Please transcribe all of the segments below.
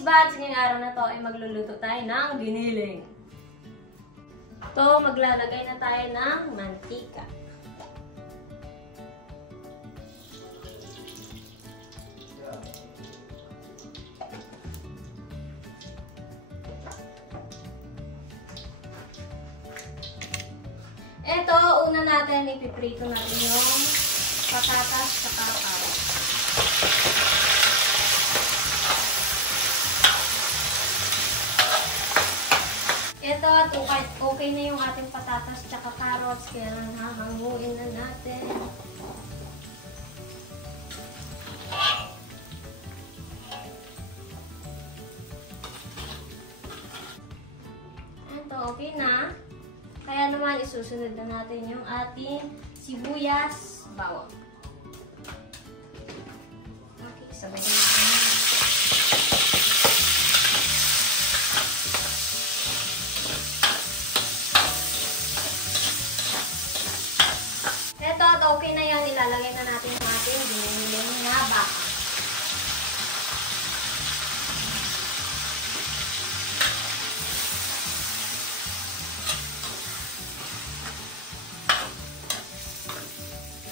Miss Bats, ngayong araw na to ay magluluto tayo ng giniling. To, maglalagay na tayo ng mantika. Ito, una natin ipiprito natin yung patatas sa carrots. Ito, okay na yung ating patatas tsaka carrots, kaya hahanguin na natin. Ito, okay na. Kaya naman, isusunod na natin yung ating sibuyas, bawang. Okay, sabay na natin. Ito, at okay na yan. Ilalagay na natin yung ating giniling na baka.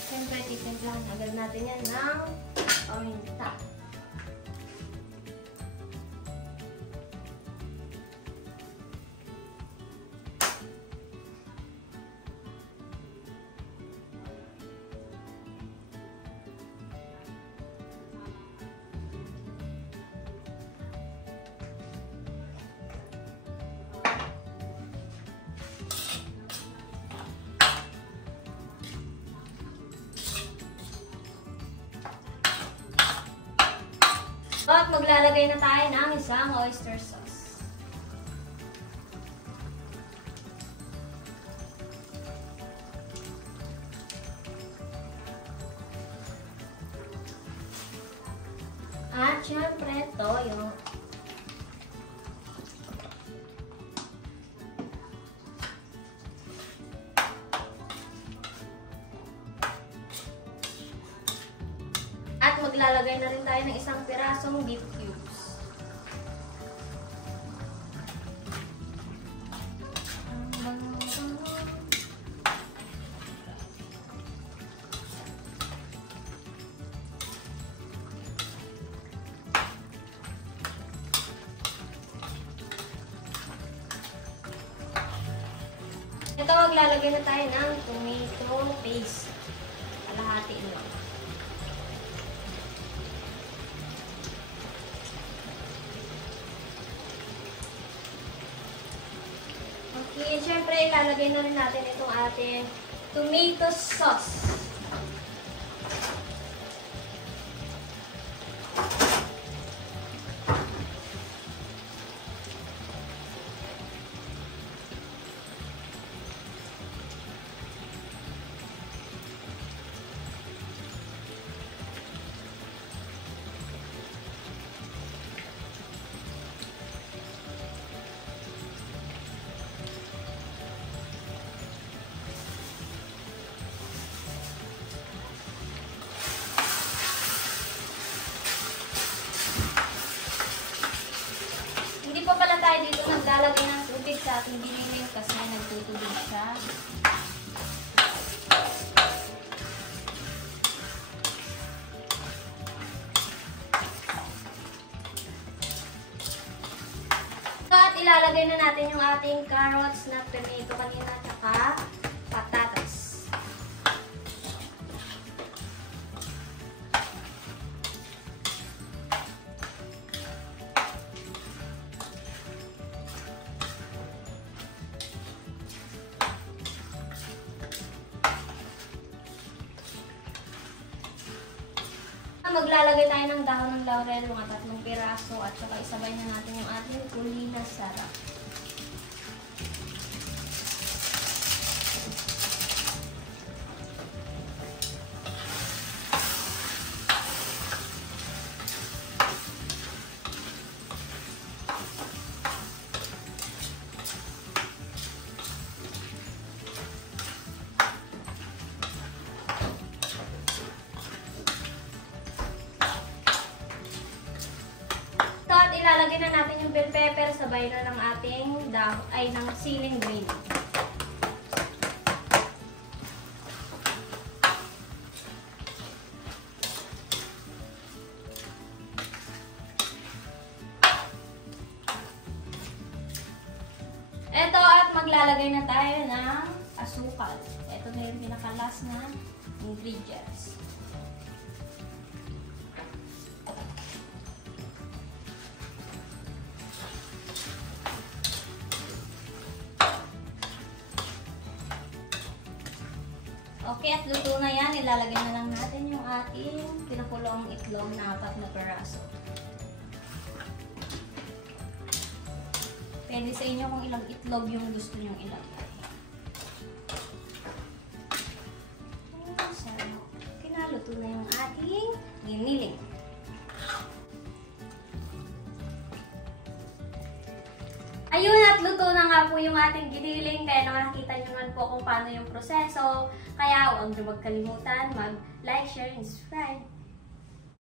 Siyempre, titimplahan agad natin yan ng paminta. At maglalagay na tayo ng isang oyster sauce. At syempre, toyo. At maglalagay na rin tayo ng isang pirasong beef cubes. Ito, maglalagay na tayo ng tomato paste. Kalahati lang. Okay, syempre ilalagay na rin natin itong ating tomato sauce. Hindi pa pala tayo dito naglalagay ng tubig sa ating giniling kasi nagtutubig siya. At ilalagay na natin yung ating carrots na pinito kanina tsaka patatas. Maglalagay tayo ng dahon ng laurel, mga 3 piraso, at saka isabay na natin yung ating kulina sarap. ilalagay na natin yung bell pepper sabay na ng ating ng siling green. Ito at maglalagay na tayo ng asukal. Ito na yung pinaka-last na ingredients. Okay, at luto na yan. Ilalagay na lang natin yung ating pinakulong itlog na 4 na peraso. Pwede sa inyo kung ilang itlog yung gusto nyong ilagay. So, kinaluto na yung ating giniling. Ayun, at luto na nga po yung ating giniling. Kaya nakakita nyo naman po kung paano yung proseso. Kaya huwag nyo magkalimutan mag-like, share, and subscribe.